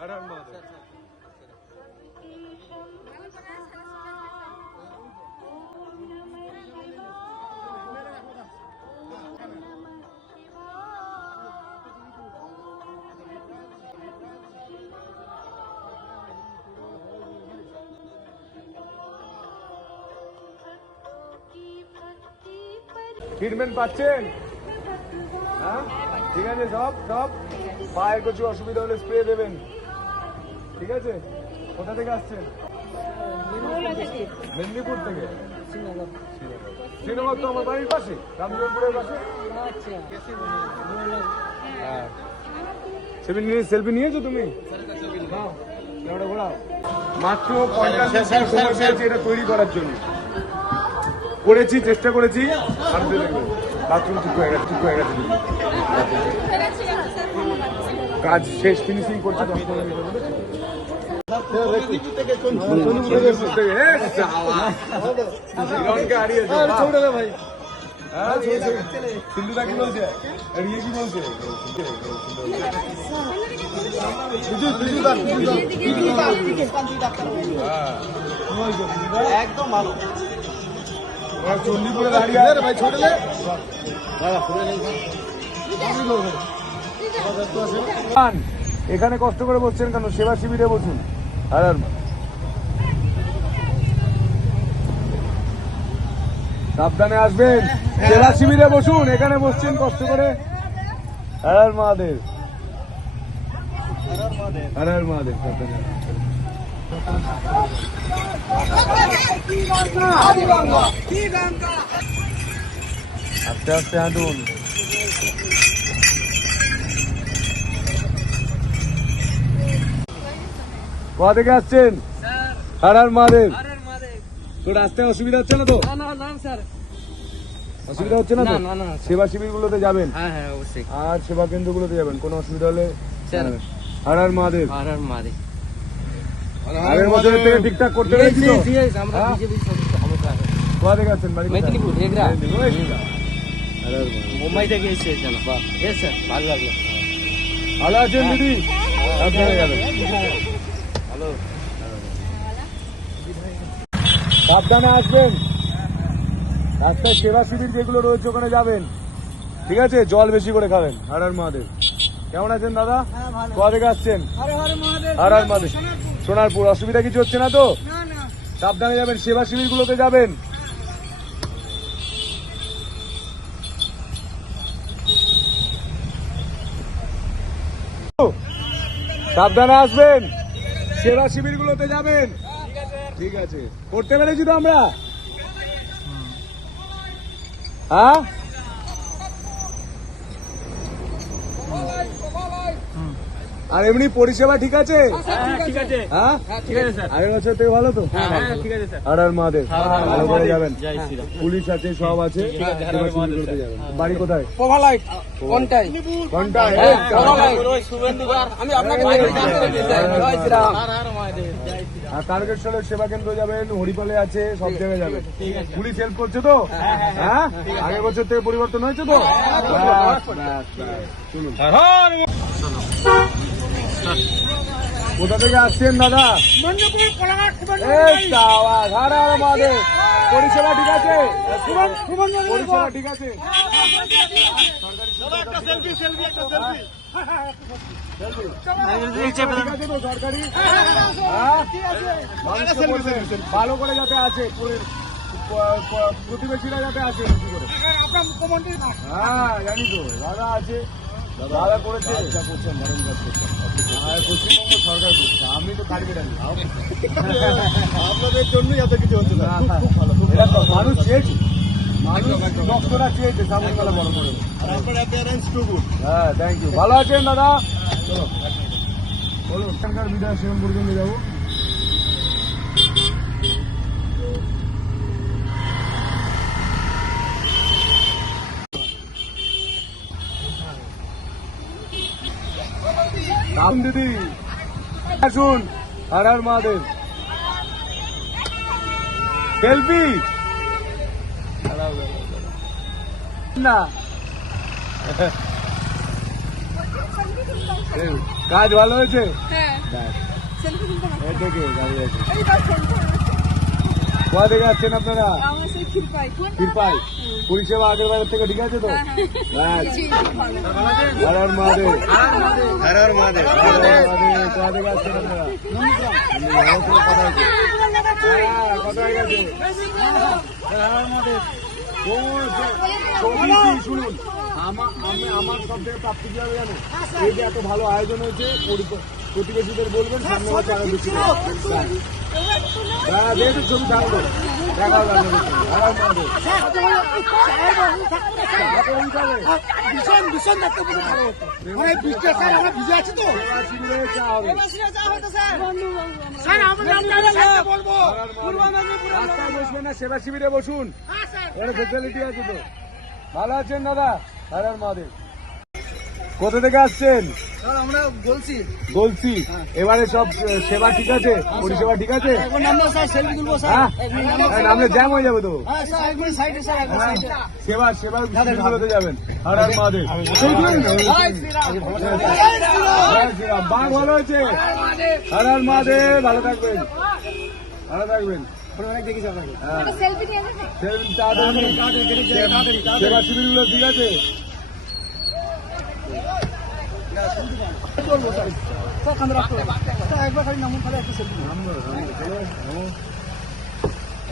हर हर Mahadev. Treatment পাচ্ছেন? হ্যাঁ ঠিক আছে, সব সব পায়ের কিছু অসুবিধা হলে স্প্রে দেবেন, ঠিক আছে? কোথা থেকে আসছেন? মেদিনীপুর থেকে। শ্রীনগর তো আমার বাড়ির পাশে, রামজীবনপুরের পাশে। হ্যাঁ সেলফি নিয়েছো তুমি? ঘোরাও। মাত্র 50 মিনিট সময় পেয়েছি এটা তৈরি করার জন্য। করেছি, চেষ্টা করেছি। বাথরুম ঠিক হয়ে গেছে, কাজ শেষ, ফিনিশিং করছে। 10-15 মিনিট ভাই। সিন্ধুদা কি বলছে? ইয়ে কি বলছে? একদম ভালো। চণ্ডীপুরে দাঁড়িয়ে ভাই ছোটলে এখানে কষ্ট করে বসছেন কেন? সেবা শিবিরে বসুন। আর সাবধানে আসবেন, সেবা শিবিরে বসুন। এখানে বসছেন কষ্ট করে। হর হর মহাদেব, হর হর মহাদেব। সাবধানে আস্তে আস্তে হাঁটুন। কোথা থেকে আসছেন? হর হর মহাদেব। তো রাস্তায় অসুবিধা হচ্ছে না তো? অসুবিধা হচ্ছে না তো? সেবা শিবির গুলোতে যাবেন আর সেবা কেন্দ্র গুলোতে যাবেন, কোনো অসুবিধা হলে। হর হর মহাদেব। আগের বছরের থেকে ঠিকঠাক করতে পেরেছি তো? কোথা থেকে আসছেন? মেদিনীপুর, মুম্বাই থেকে এসেছে। ভালো লাগলো। ভালো আছেন দিদি? আপনারা যাবেন। হ্যালো, সাবধানে আসবেন। রাস্তায় সেবা শিবির যেগুলো রয়েছে ওখানে যাবেন, ঠিক আছে? জল বেশি করে খাবেন। হর হর মহাদেব। কেমন আছেন দাদা? কোথা থেকে আসছেন? হর হর মহাদেব। সোনারপুর। অসুবিধা কিছু হচ্ছে না তো? সাবধানে যাবেন, সেবা শিবির গুলোতে যাবেন। সাবধানে আসবেন, সেবা শিবির গুলোতে যাবেন, ঠিক আছে? করতে পেরেছি তো আমরা? হ্যাঁ আর এমনি পরিষেবা ঠিক আছে? হ্যাঁ আগের বছর থেকে ভালো তো? হর হর মহাদেব। ভালো করে যাবেন, পুলিশ আছে, সব আছে। বাড়ি কোথায়? তারকেশ্বরের সেবা কেন্দ্র যাবেন, হরিপালে আছে, সব জায়গায় যাবেন। পুলিশ হেল্প করছে তো? হ্যাঁ আগের বছর থেকে পরিবর্তন হয়েছে তো? চলুন। কোথা থেকে আসছেন দাদা? পরিষেবা ঠিক আছে? পরিষেবা ঠিক আছে? সরকারি ভালো করে যাতে আছে, প্রতিবেশীরা যাতে আছে। হ্যাঁ জানি তো, দাদা আছে, দাদা করেছে। পশ্চিমবঙ্গ সরকার করছে, আমি তো কাটবে আপনাদের জন্যই এত কিছু হচ্ছে। মানুষ চেয়েছে, মানুষ ডক্টররা চেয়েছে সামনতলা বড় করে। হ্যাঁ থ্যাংক ইউ। ভালো আছেন দাদা? চলো বলুন। এখানকার বিধায়ক শিবনপুরকে নিয়ে যাবো। দিদি আসুন। হর হর মহাদেব। সেলফি না কাজ ভালো হয়েছে? হ্যাঁ ব্যাস, সেলফি তুলতে হবে এই দেখে দাঁড়িয়ে আছে। এই বাস ফোন কোথা থেকে আসছেন আপনারা? আমরা সেই ক্ষীরপাই কৃপাই পরিষেবা আগের বারের থেকে ঠিক আছে তো? ব্যাস, জি ভালো হর হর মহাদেব। হর হর মহাদেব। কোথা থেকে আসছেন আপনারা? হ্যাঁ, কথা হয়ে গেছে। শুনুন, আমার সব থেকে প্রাপ্তি কি হবে জানো? এই যে এত ভালো আয়োজন হয়েছে, প্রতিবেশীদের বলবেন সামনে বছর আরো বেশি করবে। হ্যাঁ, যেহেতু ছবি থাকবে দেখা হবে আপনাদের সঙ্গে। হর হর মহাদেব। ভীষণ ভীষণ দেখতে পুরো ভালো হতো মানে বৃষ্টি স্যার আমরা ভিজে আছি তো সেবা শিবিরে চা হবে। স্যার আমরা বলবো রাস্তায় বসবেন না, সেবা শিবিরে বসুন। হ্যাঁ স্যার এর ফেসিলিটি আছে তো। ভালো আছেন দাদা? হর হর মহাদেব। কোথা থেকে আসছেন? স্যার আমরা বলছি বলছি এবারে সব সেবা ঠিক আছে, পরিষেবা ঠিক আছে? এখন আমরা স্যার সেলফি তুলবো হ্যাঁ, নামলে জ্যাম হয়ে যাবে তো। হ্যাঁ স্যার একবার সাইডে স্যার একবার সাইডে সেবার শিবিরগুলোতে যাবেন। হর হর মহাদেব। বাঘ ভালো হয়েছে। হর হর মহাদেব। ভালো থাকবেন, ভালো থাকবেন। অনেক দেখি আপনাকে হ্যাঁ, সেলফি নিয়ে যাবে সেবা শিবিরগুলো ঠিক আছে? চলবো স্যার স্যার কান্দে রাখতে হবে স্যার একবার খালি নামুন খালি একটা সেলফি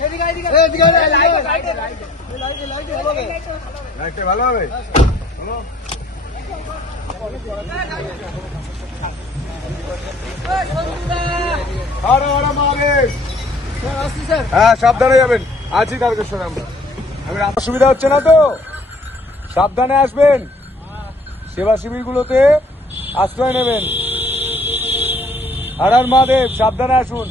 এদিকে এদিকে এদিকে লাইটে লাইটে লাইটে লাইটে হবে লাইটটা ভালো হবে? চলো। হর হর মহাদেব। স্যার আসছি স্যার হ্যাঁ, সাবধানে যাবেন। আছি তারকেশ্বরে আমরা। আমি অসুবিধা হচ্ছে না তো? সাবধানে আসবেন। সেবা শিবিরগুলোতে আশ্রয় নেবেন। হর হর মহাদেব। সাবধানে আসুন।